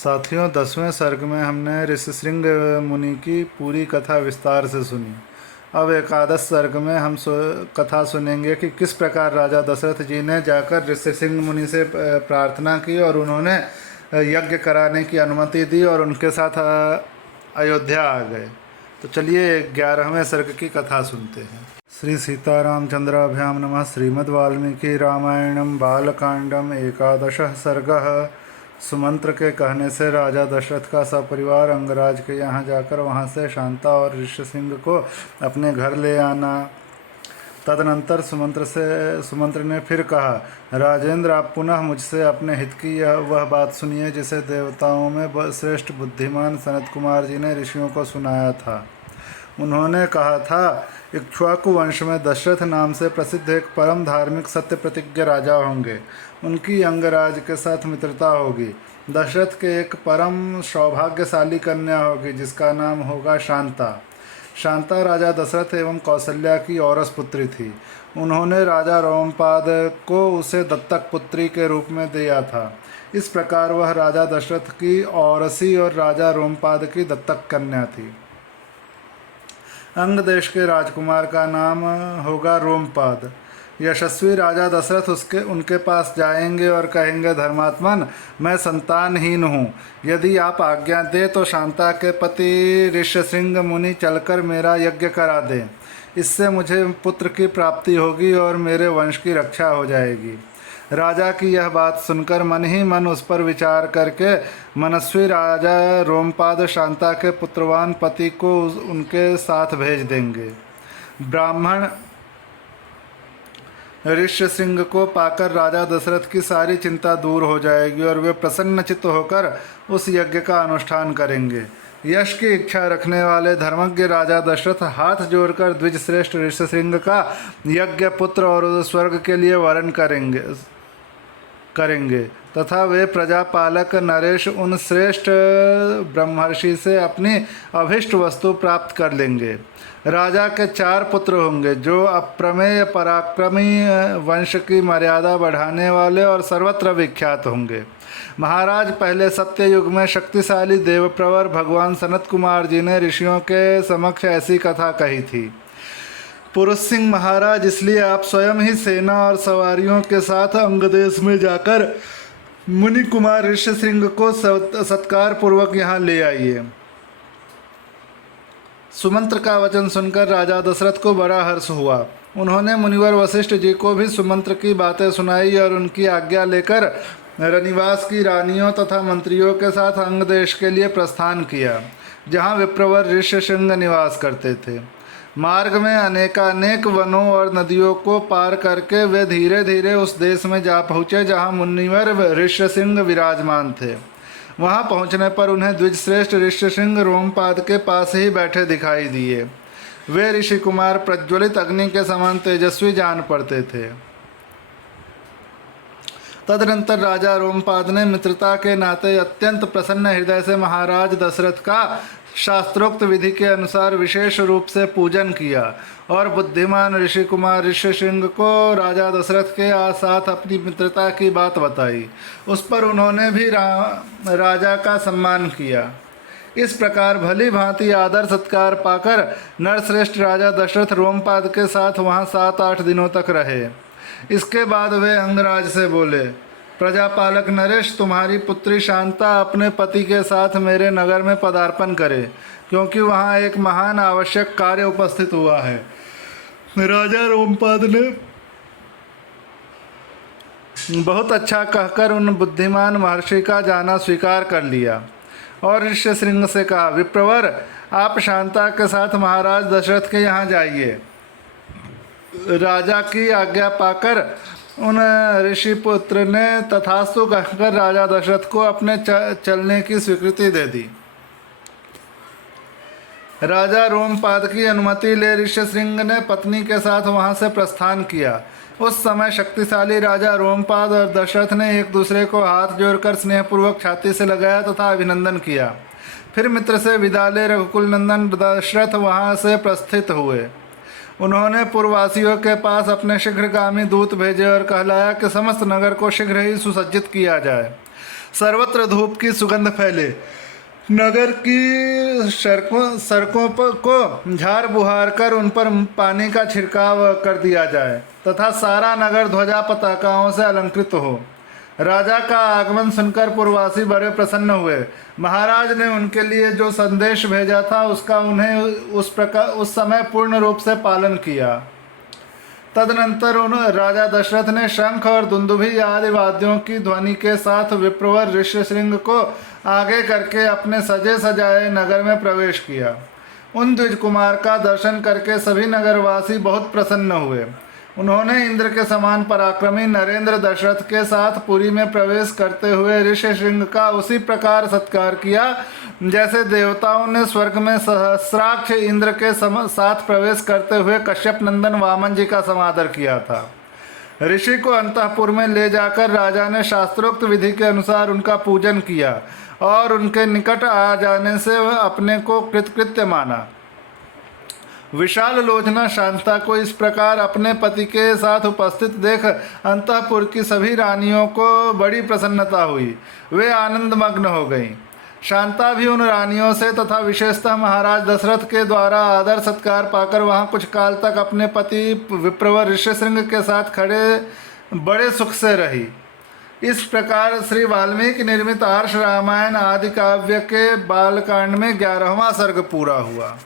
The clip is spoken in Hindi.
साथियों, 10वें सर्ग में हमने ऋष्यशृंग मुनि की पूरी कथा विस्तार से सुनी। अब एकादश सर्ग में हम कथा सुनेंगे कि किस प्रकार राजा दशरथ जी ने जाकर ऋष्यशृंग मुनि से प्रार्थना की और उन्होंने यज्ञ कराने की अनुमति दी और उनके साथ अयोध्या आ गए। तो चलिए 11वें सर्ग की कथा सुनते हैं। श्री सीतारामचंद्राभ्याम नमः। श्रीमद् वाल्मीकि रामायणम बालकांडम एकादश सर्गः। सुमंत्र के कहने से राजा दशरथ का सपरिवार अंगराज के यहाँ जाकर वहाँ से शांता और ऋष्यशृंग को अपने घर ले आना। तदनंतर सुमंत्र ने फिर कहा, राजेंद्र, आप पुनः मुझसे अपने हित की वह बात सुनिए जिसे देवताओं में श्रेष्ठ बुद्धिमान सनत कुमार जी ने ऋषियों को सुनाया था। उन्होंने कहा था, इक्ष्वाकु वंश में दशरथ नाम से प्रसिद्ध एक परम धार्मिक सत्य प्रतिज्ञ राजा होंगे। उनकी अंगराज के साथ मित्रता होगी। दशरथ के एक परम सौभाग्यशाली कन्या होगी जिसका नाम होगा शांता। शांता राजा दशरथ एवं कौशल्या की औरस पुत्री थी। उन्होंने राजा रोमपाद को उसे दत्तक पुत्री के रूप में दिया था। इस प्रकार वह राजा दशरथ की औरसी और राजा रोमपाद की दत्तक कन्या थी। अंग देश के राजकुमार का नाम होगा रोमपाद। यशस्वी राजा दशरथ उनके पास जाएंगे और कहेंगे, धर्मात्मन, मैं संतानहीन हूँ। यदि आप आज्ञा दें तो शांता के पति ऋष्यशृंग मुनि चलकर मेरा यज्ञ करा दें। इससे मुझे पुत्र की प्राप्ति होगी और मेरे वंश की रक्षा हो जाएगी। राजा की यह बात सुनकर मन ही मन उस पर विचार करके मनस्वी राजा रोमपाद शांता के पुत्रवान पति को उनके साथ भेज देंगे। ब्राह्मण ऋष्यशृंग को पाकर राजा दशरथ की सारी चिंता दूर हो जाएगी और वे प्रसन्नचित्त होकर उस यज्ञ का अनुष्ठान करेंगे। यश की इच्छा रखने वाले धर्मज्ञ राजा दशरथ हाथ जोड़कर द्विज श्रेष्ठ ऋष्यशृंग का यज्ञ पुत्र और स्वर्ग के लिए वरण करेंगे तथा वे प्रजापालक नरेश उन श्रेष्ठ ब्रह्मर्षि से अपनी अभिष्ट वस्तु प्राप्त कर लेंगे। राजा के 4 पुत्र होंगे जो अप्रमेय पराक्रमी, वंश की मर्यादा बढ़ाने वाले और सर्वत्र विख्यात होंगे। महाराज, पहले सत्य युग में शक्तिशाली देवप्रवर भगवान सनत कुमार जी ने ऋषियों के समक्ष ऐसी कथा कही थी। पुरुष सिंह महाराज, इसलिए आप स्वयं ही सेना और सवारियों के साथ अंगदेश में जाकर मुनि कुमार ऋष्यशृंग को सत्कार पूर्वक यहाँ ले आइए। सुमंत्र का वचन सुनकर राजा दशरथ को बड़ा हर्ष हुआ। उन्होंने मुनिवर वशिष्ठ जी को भी सुमंत्र की बातें सुनाई और उनकी आज्ञा लेकर रनिवास की रानियों तथा मंत्रियों के साथ अंगदेश के लिए प्रस्थान किया, जहाँ विप्रवर ऋष्यशृंग निवास करते थे। मार्ग में अनेकानेक वनों और नदियों को पार करके वे धीरे धीरे उस देश में जा पहुँचे जहाँ मुनिवर ऋष्यशृंग विराजमान थे। वहाँ पहुँचने पर उन्हें द्विजश्रेष्ठ ऋष्यशृंग रोमपाद के पास ही बैठे दिखाई दिए। वे ऋषि कुमार प्रज्वलित अग्नि के समान तेजस्वी जान पड़ते थे। तदनंतर राजा रोमपाद ने मित्रता के नाते अत्यंत प्रसन्न हृदय से महाराज दशरथ का शास्त्रोक्त विधि के अनुसार विशेष रूप से पूजन किया और बुद्धिमान ऋषि कुमार ऋष्यशृंग को राजा दशरथ के साथ अपनी मित्रता की बात बताई। उस पर उन्होंने भी राजा का सम्मान किया। इस प्रकार भली भांति आदर सत्कार पाकर नरश्रेष्ठ राजा दशरथ रोमपाद के साथ वहाँ 7-8 दिनों तक रहे। इसके बाद वे अंगराज से बोले, प्रजापालक नरेश, तुम्हारी पुत्री शांता अपने पति के साथ मेरे नगर में पदार्पण करे, क्योंकि वहाँ एक महान आवश्यक कार्य उपस्थित हुआ है। राजा रोमपाद ने बहुत अच्छा कहकर उन बुद्धिमान महर्षि का जाना स्वीकार कर लिया और ऋष्यशृंग से कहा, विप्रवर, आप शांता के साथ महाराज दशरथ के यहाँ जाइए। राजा की आज्ञा पाकर उन ऋषि पुत्र ने तथास्तु कहकर राजा दशरथ को अपने चलने की स्वीकृति दे दी। राजा रोमपाद की अनुमति ले ऋष्यशृंग ने पत्नी के साथ वहां से प्रस्थान किया। उस समय शक्तिशाली राजा रोमपाद और दशरथ ने एक दूसरे को हाथ जोड़कर स्नेहपूर्वक छाती से लगाया तथा अभिनंदन किया। फिर मित्र से विदा ले रघुकुल नंदन दशरथ वहां से प्रस्थित हुए। उन्होंने पूर्ववासियों के पास अपने शीघ्रगामी दूत भेजे और कहलाया कि समस्त नगर को शीघ्र ही सुसज्जित किया जाए। सर्वत्र धूप की सुगंध फैले, नगर की सड़कों पर को झाड़ बुहार कर उन पर पानी का छिड़काव कर दिया जाए तथा सारा नगर ध्वजा पताकाओं से अलंकृत हो। राजा का आगमन सुनकर पुरवासी बड़े प्रसन्न हुए। महाराज ने उनके लिए जो संदेश भेजा था उसका उन्हें उस समय पूर्ण रूप से पालन किया। तदनंतर राजा दशरथ ने शंख और दुंदुभी आदि वाद्यों की ध्वनि के साथ विप्रवर ऋष्यशृंग को आगे करके अपने सजे सजाए नगर में प्रवेश किया। उन द्विज कुमार का दर्शन करके सभी नगरवासी बहुत प्रसन्न हुए। उन्होंने इंद्र के समान पराक्रमी नरेंद्र दशरथ के साथ पुरी में प्रवेश करते हुए ऋष्यशृंग का उसी प्रकार सत्कार किया जैसे देवताओं ने स्वर्ग में सहस्राक्ष इंद्र के साथ प्रवेश करते हुए कश्यप नंदन वामन जी का समादर किया था। ऋषि को अंतःपुर में ले जाकर राजा ने शास्त्रोक्त विधि के अनुसार उनका पूजन किया और उनके निकट आ जाने से वह अपने को कृतकृत्य माना। विशाल लोचना शांता को इस प्रकार अपने पति के साथ उपस्थित देख अंतःपुर की सभी रानियों को बड़ी प्रसन्नता हुई। वे आनंदमग्न हो गईं। शांता भी उन रानियों से तथा विशेषतः महाराज दशरथ के द्वारा आदर सत्कार पाकर वहां कुछ काल तक अपने पति विप्रवर ऋष्यशृंग के साथ खड़े बड़े सुख से रही। इस प्रकार श्री वाल्मीकि निर्मित आर्ष रामायण आदि काव्य के बालकांड में 11वां सर्ग पूरा हुआ।